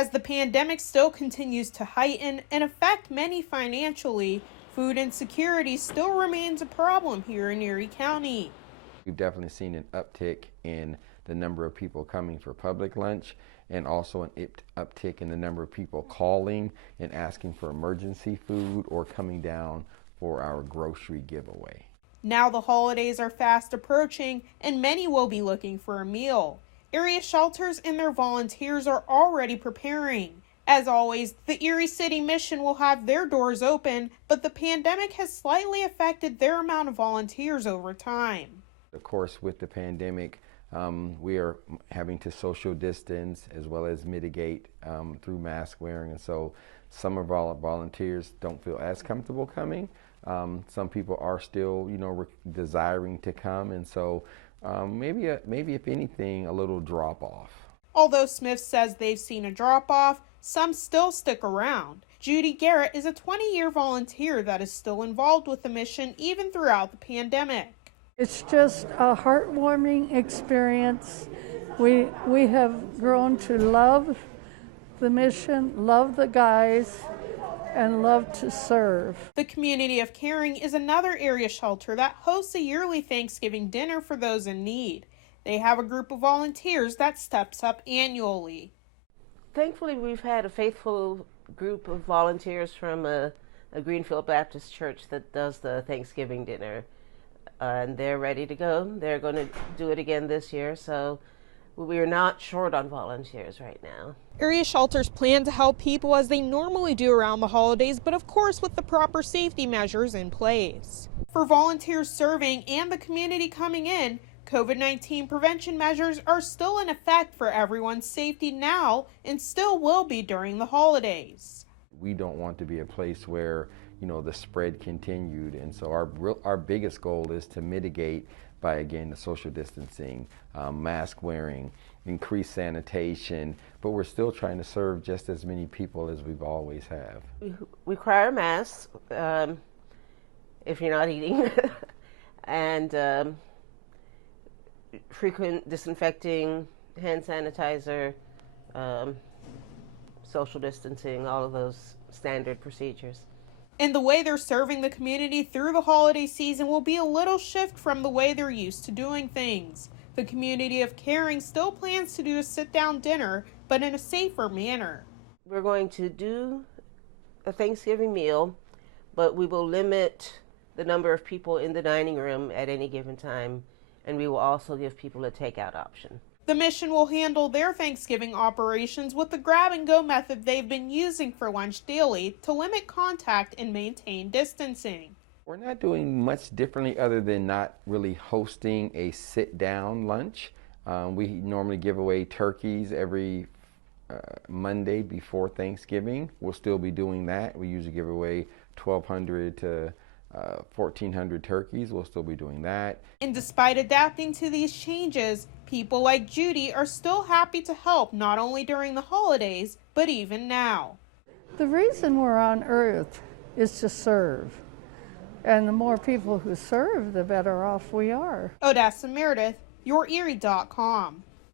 As the pandemic still continues to heighten and affect many financially, food insecurity still remains a problem here in Erie County. We've definitely seen an uptick in the number of people coming for public lunch, and also an uptick in the number of people calling and asking for emergency food or coming down for our grocery giveaway. Now the holidays are fast approaching and many will be looking for a meal. Area shelters and their volunteers are already preparing. As always, the Erie City Mission will have their doors open, but the pandemic has slightly affected their amount of volunteers over time. Of course, with the pandemic, we are having to social distance as well as mitigate through mask wearing, and so some of our volunteers don't feel as comfortable coming. Some people are still, desiring to come, and so maybe if anything, a little drop off. Although Smith says they've seen a drop off, some still stick around. Judy Garrett is a 20-year volunteer that is still involved with the mission even throughout the pandemic. It's just a heartwarming experience. We have grown to love the mission, love the guys, and love to serve. The Community of Caring is another area shelter that hosts a yearly Thanksgiving dinner for those in need. They have a group of volunteers that steps up annually. Thankfully, we've had a faithful group of volunteers from a Greenfield Baptist church that does the Thanksgiving dinner. And they're ready to go. They're going to do it again this year, so we're not short on volunteers right now. Area shelters plan to help people as they normally do around the holidays, but of course with the proper safety measures in place. For volunteers serving and the community coming in, COVID-19 prevention measures are still in effect for everyone's safety now and still will be during the holidays. We don't want to be a place where the spread continued, and so our biggest goal is to mitigate by, again, the social distancing, mask wearing, increased sanitation, but we're still trying to serve just as many people as we've always have. We require masks if you're not eating, and frequent disinfecting, hand sanitizer, social distancing, all of those standard procedures. And the way they're serving the community through the holiday season will be a little shift from the way they're used to doing things. The Community of Caring still plans to do a sit-down dinner, but in a safer manner. We're going to do a Thanksgiving meal, but we will limit the number of people in the dining room at any given time, and we will also give people a takeout option. The mission will handle their Thanksgiving operations with the grab-and-go method they've been using for lunch daily to limit contact and maintain distancing. We're not doing much differently other than not really hosting a sit-down lunch. We normally give away turkeys every Monday before Thanksgiving. We'll still be doing that. We usually give away 1,200 to 1,400 turkeys. We'll still be doing that. And despite adapting to these changes, people like Judy are still happy to help not only during the holidays, but even now. The reason we're on earth is to serve. And the more people who serve, the better off we are. Odessa Meredith, YourErie.com.